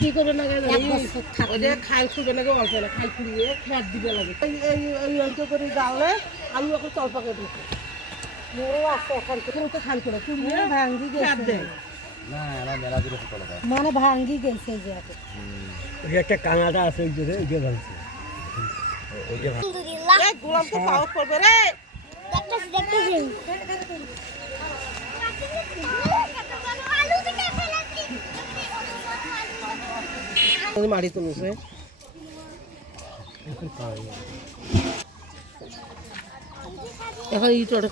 কি করবে না খাই নাকি অল্প খাই খুঁড়িয়ে খেয়ার দিবে লাগে। এই অল্প করে গালে আলু এখন চল পাকে দিচ্ছে মোরও আছে এখন। তুমি তো খাল করে খুঁড়িয়ে ভাঙ্গি খেয়ার দেয়। মানে ভাঙ্গি গেছে যে ওই একটা কানাডা আছে ওই যে ওই যে ভাঙছে। এই গোলাম তো পাওয়া করবে রে। মারি তুলছে। এখন ইট ওটা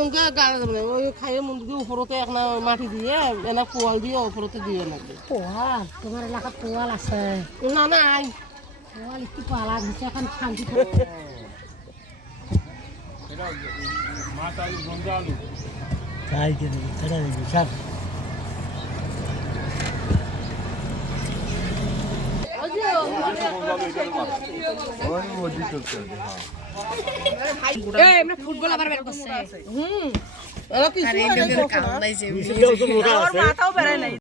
উনকে গাড়া যাবে না। ওই খাইয়ে মন্দির উপরতে একটা মাটি দিয়ে এনা পোয়াল দিয়ে উপরতে দিয়ে লাগবে পোয়াল? তোমার এলাকার পোয়াল আছে? না না আই। পোয়াল একটু পালা দিচ্ছে এখন শান্তি তাই সেটা ফুটবল আবার বের করছে। হুম। মাথাও বেড়ায় নাই।